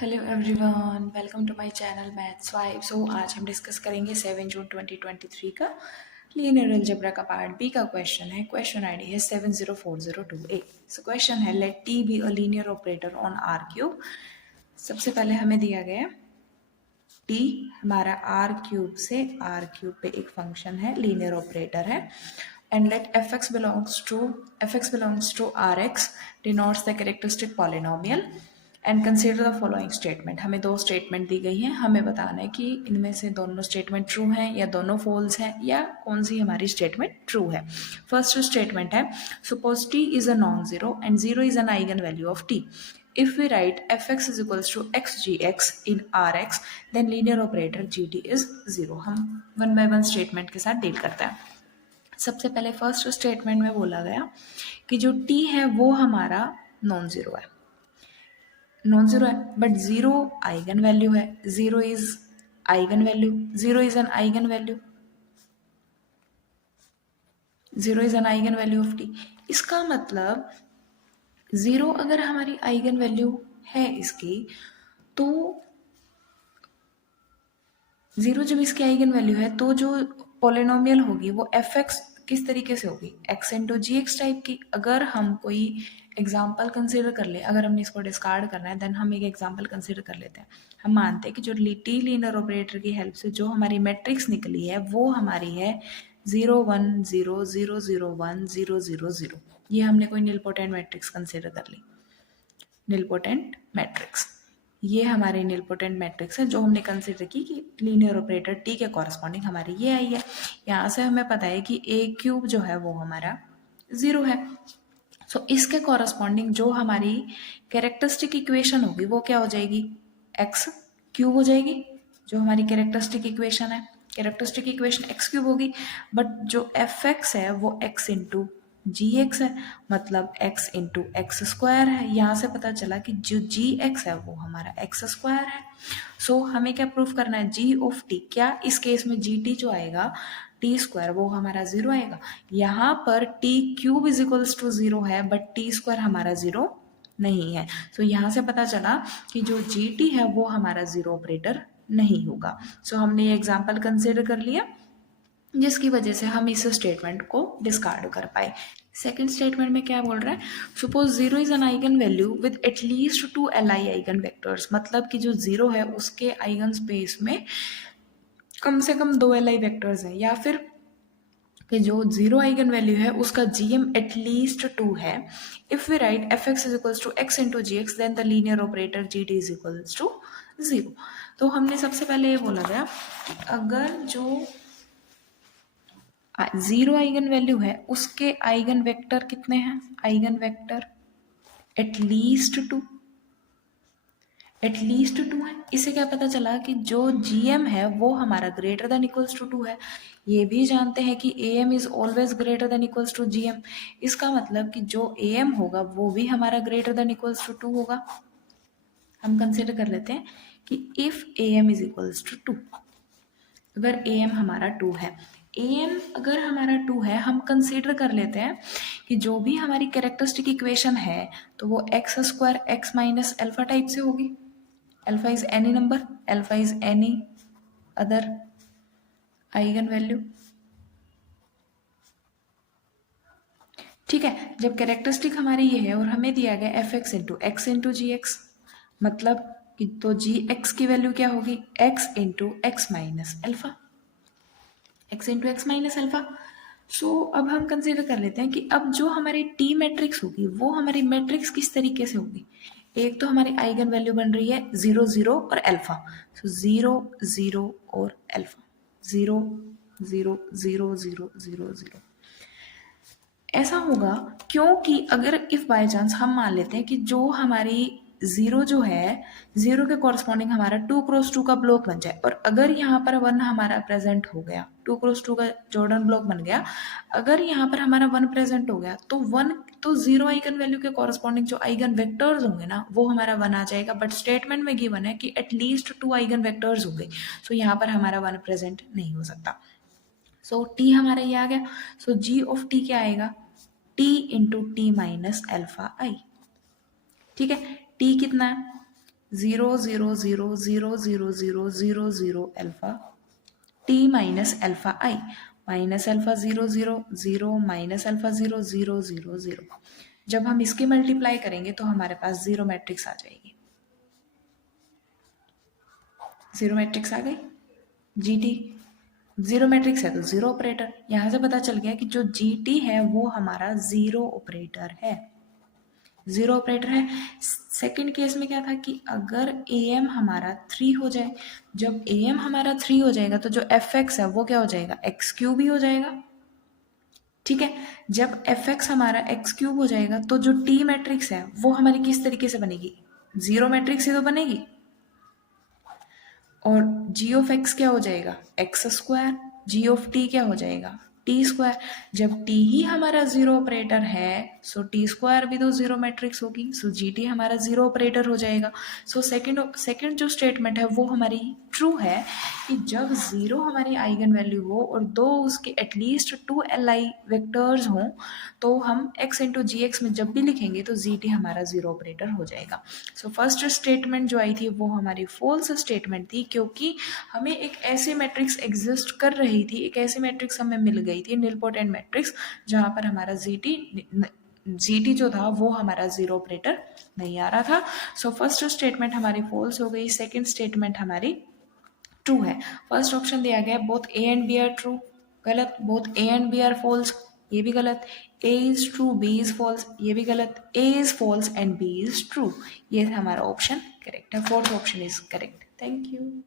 Hello everyone, welcome to my channel maths vibe. So आज हम discuss करेंगे 7 जून 2023 का लीनियर अलजेब्रा का पार्ट बी का क्वेश्चन है। क्वेश्चन आईडी है 704028। सो क्वेश्चन है let T be a linear operator on R cube. सबसे पहले हमें दिया गया टी हमारा आर क्यूब से आर क्यूब पे एक फंक्शन है, लीनियर ऑपरेटर है। And let F X belongs to R X denotes the characteristic polynomial and consider the following statement. हमें दो स्टेटमेंट दी गई हैं, हमें बताना है कि इनमें से दोनों स्टेटमेंट ट्रू हैं या दोनों फॉल्स हैं या कौन सी हमारी स्टेटमेंट ट्रू है। फर्स्ट स्टेटमेंट है suppose T is a non zero and zero is an eigen value of T. If we write fx is equals to xgx in Rx, then linear operator gt is 0. हम one by one statement के साथ deal करते हैं। सबसे पहले first statement में बोला गया कि जो t है वो हमारा नॉन जीरो है, बट जीरो आइगन वैल्यू है। Zero is eigen value, zero is an eigen value, zero is an eigen value of T. इसका मतलब जीरो अगर हमारी आइगन वैल्यू है इसकी, तो जीरो जब इसकी आइगन वैल्यू है तो जो पॉलिनोमियल होगी वो एफ एक्स किस तरीके से होगी, X into G x type की। अगर हम कोई एग्जाम्पल कंसिडर कर ले, अगर हमने इसको डिस्कार्ड करना है देन हम एक एग्जाम्पल कंसिडर कर लेते हैं। हम मानते हैं कि जो टी लीनियर ऑपरेटर की हेल्प से जो हमारी मैट्रिक्स निकली है वो हमारी है 0 1 0 0 0 1 0 0 0। ये हमने कोई निलपोटेंट मैट्रिक्स कंसिडर कर ली, निलपोटेंट मैट्रिक्स। ये हमारी निलपोटेंट मैट्रिक्स है जो हमने कंसिडर की कि लीनियर ऑपरेटर टी के कॉरस्पॉन्डिंग हमारी ये आई है। यहाँ से हमें पता है कि ए क्यूब जो है वो हमारा जीरो है। सो इसके कॉरस्पॉन्डिंग जो हमारी कैरेक्टरिस्टिक इक्वेशन होगी वो क्या हो जाएगी, एक्स क्यूब हो जाएगी। जो हमारी कैरेक्टरिस्टिक इक्वेशन है, कैरेक्टरिस्टिक इक्वेशन एक्स क्यूब होगी, बट जो एफ एक्स है वो एक्स इंटू जी एक्स है, मतलब एक्स इंटू एक्स स्क्वायर है। यहाँ से पता चला कि जो जी एक्स है वो हमारा एक्स स्क्वायर है। सो हमें क्या प्रूफ करना है, जी ऑफ टी, क्या इस केस में जी टी जो आएगा टी स्क्वायर वो हमारा जीरो आएगा। यहाँ पर T cube is equals to zero है बट टी स्क्वायर हमारा जीरो नहीं है। सो यहाँ से पता चला कि जो जी टी है वो हमारा जीरो ऑपरेटर नहीं होगा। सो हमने ये एग्जाम्पल कंसिडर कर लिया जिसकी वजह से हम इस स्टेटमेंट को डिस्कार्ड कर पाए। सेकेंड स्टेटमेंट में क्या बोल रहा है, suppose zero is an eigen value with at least to L I eigen vectors. मतलब कि जो जीरो है उसके आइगन स्पेस में कम से कम दो एल आई वेक्टर्स हैं, या फिर कि जो जीरो आइगन वैल्यू है उसका जीएम एटलीस्ट टू है। If we write F X is equals to X into G X then the linear operator G T is equals to zero. तो हमने सबसे पहले ये बोला गया कि अगर जो जीरो आइगन वैल्यू है उसके आइगन वेक्टर कितने हैं, आइगन वेक्टर एटलीस्ट टू है। इससे क्या पता चला कि जो जीएम है वो हमारा greater than equals to two है। ये भी जानते हैं कि AM is always greater than equals to GM. इसका मतलब कि जो एएम होगा वो भी हमारा greater than equals to two होगा। हम कंसिडर कर लेते हैं कि if AM is equals to two, अगर एएम हमारा टू है, एएम अगर हमारा टू है, हम कंसीडर कर लेते हैं कि जो भी हमारी कैरेक्टरिस्टिक इक्वेशन है तो वो x square x minus alpha type से होगी। Alpha is any number, alpha is any other eigen value. ठीक है, जब कैरेक्टरिस्टिक हमारी ये है और हमें दिया गया F X into G X, मतलब कि तो जी एक्स की वैल्यू क्या होगी, X into X minus alpha, X into X minus alpha. So अब हम कंसिडर कर लेते हैं कि अब जो हमारी टी मैट्रिक्स होगी वो हमारी मैट्रिक्स किस तरीके से होगी। एक तो हमारी आइगन वैल्यू बन रही है जीरो जीरो और अल्फा, सो जीरो जीरो और alpha, zero zero zero zero zero zero. ऐसा होगा क्योंकि अगर इफ बाय चांस हम मान लेते हैं कि जो हमारी जीरो जो है, जीरो के कॉरस्पॉन्डिंग हमारा टू क्रॉस टू का ब्लॉक बन जाए, और अगर यहाँ पर वन हमारा प्रेजेंट हो गया, टू क्रॉस टू का जॉर्डन ब्लॉक बन गया, अगर यहाँ पर हमारा वन प्रेजेंट हो गया तो वन तो जीरो आइगन वैल्यू के कॉरस्पॉन्डिंग जो आइगन वेक्टर्स होंगे ना वो हमारा वन आ जाएगा। बट स्टेटमेंट में गिवन है कि एटलीस्ट टू आइगन वेक्टर्स होंगे, सो यहाँ पर हमारा वन प्रेजेंट नहीं हो सकता। सो टी हमारा ये आ गया। सो जी ऑफ टी क्या आएगा, T into T minus alpha I. ठीक है, टी कितना है, 0 0 0 0 0 0 0 0 अल्फा टी माइनस अल्फा आई माइनस अल्फा 0 0 0 माइनस अल्फा 0 0 0 0। जब हम इसकी मल्टीप्लाई करेंगे तो हमारे पास जीरो मैट्रिक्स आ जाएगी। जीरो मैट्रिक्स आ गई। जीटी जीरो मैट्रिक्स है तो जीरो ऑपरेटर। यहां से पता चल गया कि जो जीटी है वो हमारा जीरो ऑपरेटर है। जीरो ऑपरेटर है। सेकंड केस में क्या था कि अगर एम हमारा 3 हो जाए, जब एम हमारा 3 हो जाएगा तो जो एफ एक्स है वो क्या हो जाएगा, एक्स क्यूब ही हो जाएगा। ठीक है, जब एफ एक्स हमारा एक्स क्यूब हो जाएगा तो जो टी मैट्रिक्स है वो हमारी किस तरीके से बनेगी, जीरो मैट्रिक्स ही तो बनेगी। और जी ऑफ एक्स क्या हो जाएगा, X square. G of T क्या हो जाएगा, टी स्क्वायर। जब टी ही हमारा जीरो ऑपरेटर है सो टी स्क्वायर भी तो जीरो मैट्रिक्स होगी, सो जी टी हमारा जीरो ऑपरेटर हो जाएगा। सो सेकंड जो स्टेटमेंट है वो हमारी ट्रू है कि जब जीरो हमारी आइगन वैल्यू हो और दो उसके एटलीस्ट 2 LI वेक्टर्स हों तो हम x इंटू जी एक्स में जब भी लिखेंगे तो जी टी हमारा जीरो ऑपरेटर हो जाएगा। सो फर्स्ट स्टेटमेंट जो आई थी वो हमारी फॉल्स स्टेटमेंट थी, क्योंकि हमें एक ऐसी मैट्रिक्स एग्जिस्ट कर रही थी, एक ऐसी मैट्रिक्स हमें मिल गई थी निलपोटेंट मैट्रिक्स, जहाँ पर हमारा जीटी जो था वो हमारा जीरो ऑपरेटर नहीं आ रहा था। सो फर्स्ट स्टेटमेंट हमारी फॉल्स हो गई, सेकेंड स्टेटमेंट हमारी ट्रू है। फर्स्ट ऑप्शन दिया गया both A and B are true, गलत। Both A and B are false, ये भी गलत। A is true B is false, ये भी गलत। A is false and B is true, ये हमारा ऑप्शन करेक्ट है। Fourth option is correct. Thank you.